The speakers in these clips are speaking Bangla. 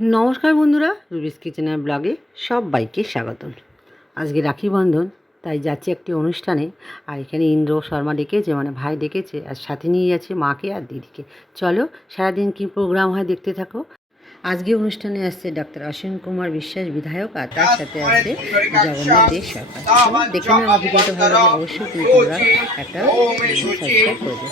নমস্কার বন্ধুরা, রুবিস কিচেনের ব্লগে সবাইকে স্বাগতম। আজকে রাখি বন্ধন, তাই যাচ্ছি একটি অনুষ্ঠানে। আর এখানে ইন্দ্র শর্মা ডেকেছে, মানে ভাই ডেকেছে, আর সাথে নিয়ে যাচ্ছে মাকে আর দিদিকে। চলো সারাদিন কী প্রোগ্রাম হয় দেখতে থাকো। আজকে অনুষ্ঠানে আসছে ডাক্তার অসীম কুমার বিশ্বাস বিধায়ক, আর তার সাথে আসছে জগন্নাথ দেব সরকার। চলো দেখে নেওয়া ভিডিওটা ভালো লাগে অবশ্যই কিন্তু তোমরা একটা সাবস্ক্রাইব করে দিও।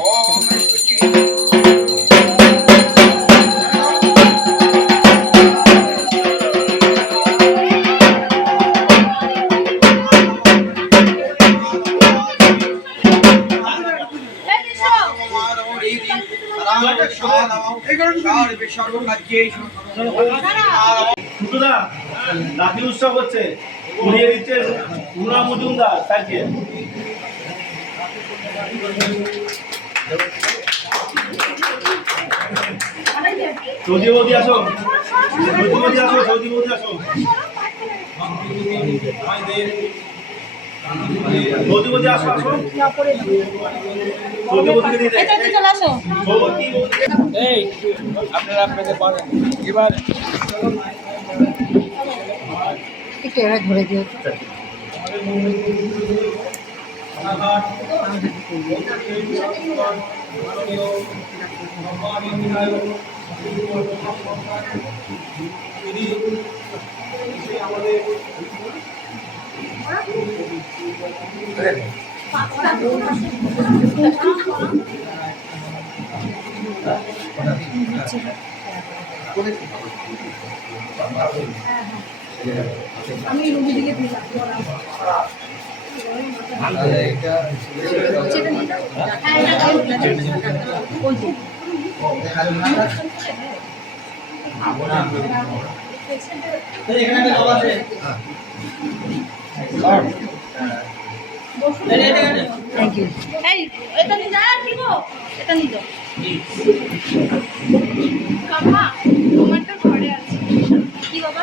রাখি উৎসব হচ্ছে, উড়িয়ে দিচ্ছে রুনা মজুমদার স্যারকে। সৌদি বৌদি আসো, সৌদি বৌদি আসো, সৌদি বৌদি আসো, সৌদি বৌদি আসো, আসো সৌদি বৌদিকে দিয়ে দেয়। এই আপনারা আপনাদের পারেন এবার একটু এবার ধরে দিও। আমি রুগী দিকে দিলাম থ্যাংক ইউ। এটা নিয়ে যা, ঠিক আছে এটা নিয়ে যাও। বাবা তোমারটা ঘরে আছে কি বাবা?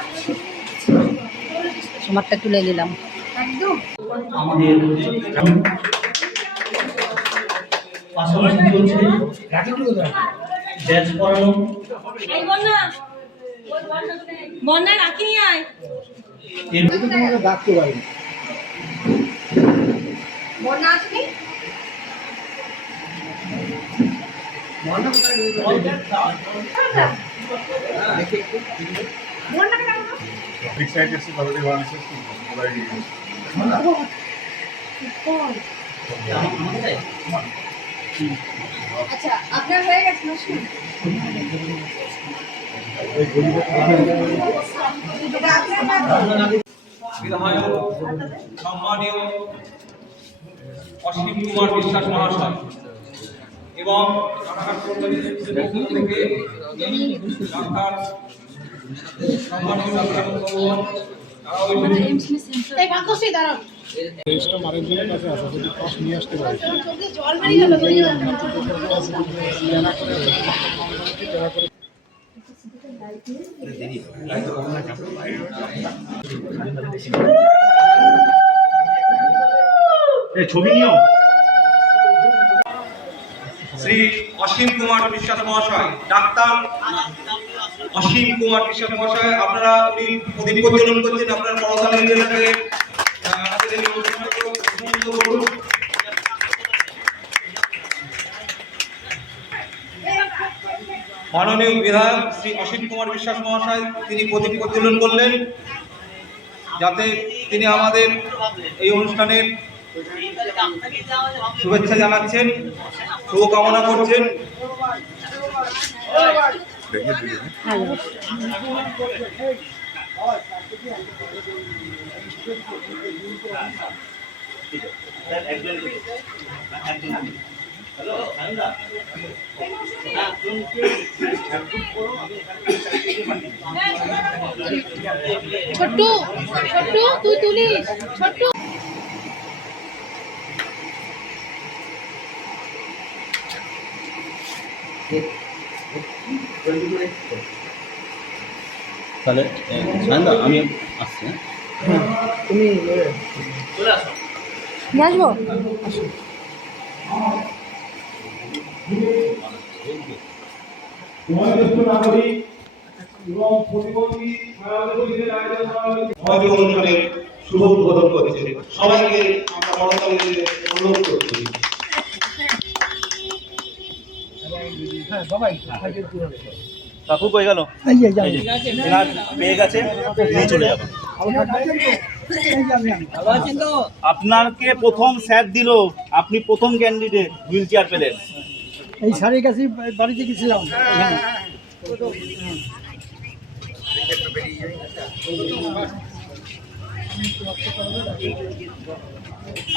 তোমারটা তুলে নিলাম একদম। আমাদের পাশাপাশি চলছে ড্যান্স করানো। এই বন্যা বন্যা রাখি নিয়ে আয়। ডাকতে পারি বন্যা আসবি আচ্ছা আপনার হয়ে গেছে না? বিধায়ক সম্মানীয় অসীম কুমার বিশ্বাস মহাশয় এবং রানাঘাট পৌরসভার পক্ষ থেকে ডাক্তার সম্মানীয় ডাক্তার ভগবান আরেকজনের কাছে আছে, যদি কষ্ট নিয়ে আসতে পারে। জল বেরিয়ে গেল ছবি নিও। শ্রী অসীম কুমার বিশ্বাস মহাশয়, ডাক্তার অসীম কুমার বিশ্বাস মহাশয়, আপনারা উনি প্রদীপ প্রজ্বলন করছেন, আপনার পরদান এলাকায় মাননীয় বিধায়ক শ্রী অসীম কুমার বিশ্বাস মহাশয় তিনি প্রদীপ প্রজ্বলন করলেন, যাতে তিনি আমাদের এই অনুষ্ঠানের শুভেচ্ছা জানাচ্ছেন, শুভকামনা করছেন। ছোট্টু ছোট্টু তুই তুলিস ছোট্টু। তাহলে সায়নদা আমি আসছি। তুমি চলে আসো। নিয়ে আসবো। নাগরিক এবং প্রতিবন্ধী ছায়ানটের আয়োজন করা হয়েছে। আমাদের অনুষ্ঠানে শুভ উদ্বোধন করছে সবাইকে আমরা করতালি দিয়ে অনুরোধ করছি। কাকু কই গেল? এনার পেয়ে গেছে, নিয়ে চলে যাবে। আপনাকে প্রথম স্যার দিল, আপনি প্রথম ক্যান্ডিডেট, হুইল চেয়ার পেলেন। এই সারের কাছে বাড়িতে গেছিলাম।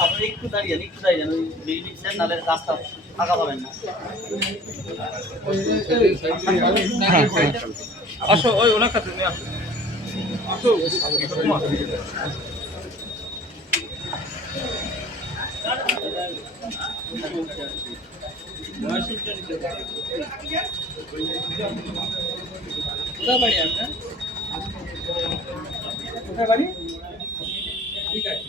আপনি একটু দাঁড়িয়ে ওই বিল্ডিং সেট নালে রাস্তা ফাঁকা পাবেন না। আসো, ওই ওনার কাছে নিয়ে আসো। আসো। কোথায় বাড়ি আপনার? কোথায় বাড়ি? ঠিক আছে।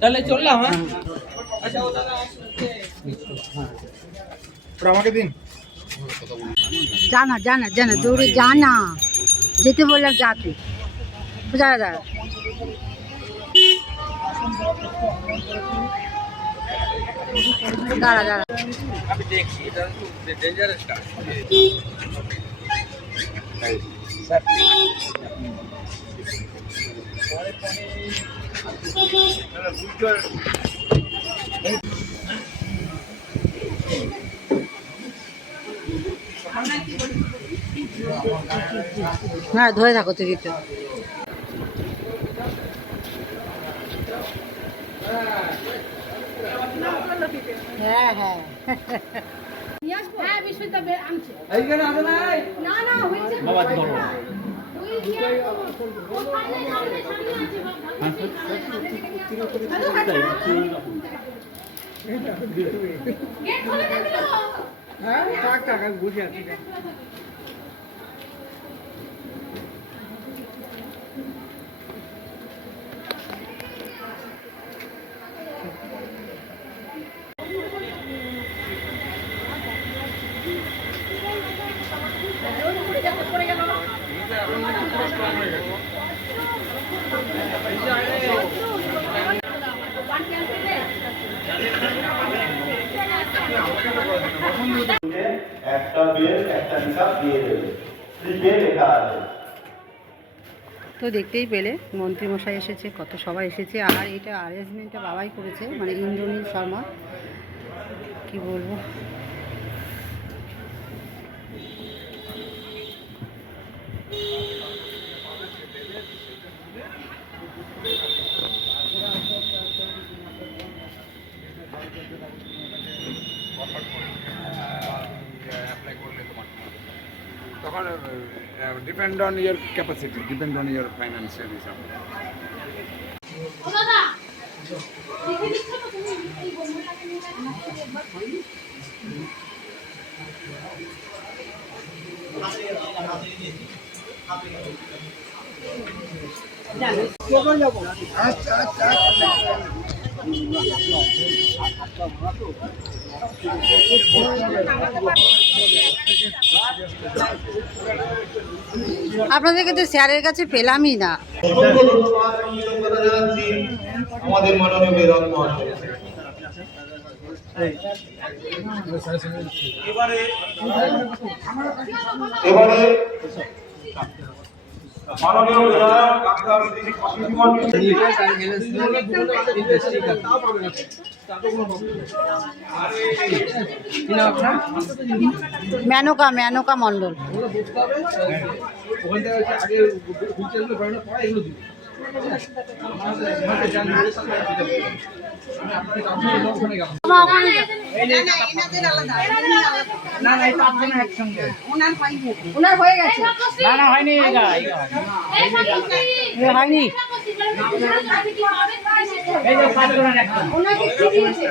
তাহলে চললাম। হ্যাঁ, আচ্ছা ও তাহলে আমাকে দিন। जाना जाना जाना दौड़े जाना যেতে বললাম যাতে দাঁড়া দাঁড়া দাঁড়া দাঁড়া আমি দেখছি এটা একটু ডেঞ্জারাস কাজ। হ্যাঁ ধরে থাকো টিকিটটা হ্যাঁ হ্যাঁ হ্যাঁ বিশ্বজিৎ আনছে এইখানে আছে না? না না হয়েছে বাবা ধরো ওই দিয়া ওখানে সামনে সামনে আছে গেট খুলে দিল হ্যাঁ টাক টাক আমি বুঝে আছি। একটা বেল একটা নিকাপ দিয়ে দেবে, স্লিপে লেখা আছে। তো দেখতেই পেলে মন্ত্রীমশাই এসেছে, কত সবাই এসেছে, আর এটা অ্যারেঞ্জমেন্টটা বাবাই করেছে, মানে ইন্দ্রনীল শর্মা। কি বলবো, তখন depend on year capacity, depend on year financial হিসাব। ও দাদা দেখে দিচ্ছ তো তুমি এই বন্ধুটাকে নিয়ে একবার আপনাদেরকে তো স্যারের কাছে পেলামই না। অসংখ্য ধন্যবাদ এবং কৃতজ্ঞতা জানাচ্ছি আমাদের মাননীয় বেদন মহাশয়। এবারে মাননীয় বিধায়ক ডাক্তার শ্রী অসীম কুমার মেনকা মেনকা মণ্ডল। ওনার হয়ে গেছে না না হয়নি এটা। হয়নি এই যে সাত করে রাখা। ওনাকে কি দিয়েছে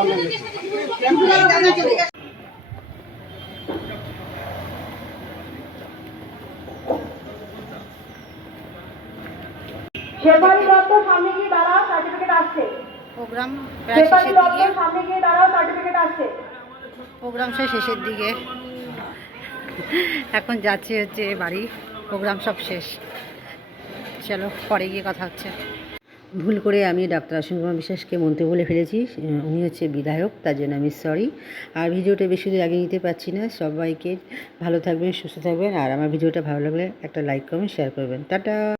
আমি জানি না শেফালি দত্ত সামনে গিয়ে দাঁড়াও, সার্টিফিকেট আসছে। প্রোগ্রাম প্রায় শেফালি শেষের দত্ত দিকে, সামনে গিয়ে দাঁড়াও, সার্টিফিকেট আসছে। প্রোগ্রাম শেষের দিকে। এখন যাচ্ছি হচ্ছে বাড়ি, প্রোগ্রাম সব শেষ। চলো পরে গিয়ে কথা হচ্ছে। ভুল করে আমি ডাক্তার অসীম কুমার বিশ্বাসকে মন্ত্রী বলে ফেলেছি, উনি হচ্ছে বিধায়ক, তার জন্য আমি সরি। আর ভিডিওটা বেশি দূর আগে নিতে পারছি না। সবাইকে ভালো থাকবেন, সুস্থ থাকবেন, আর আমার ভিডিওটা ভালো লাগলে একটা লাইক কমেন্ট শেয়ার করবেন। টাটা।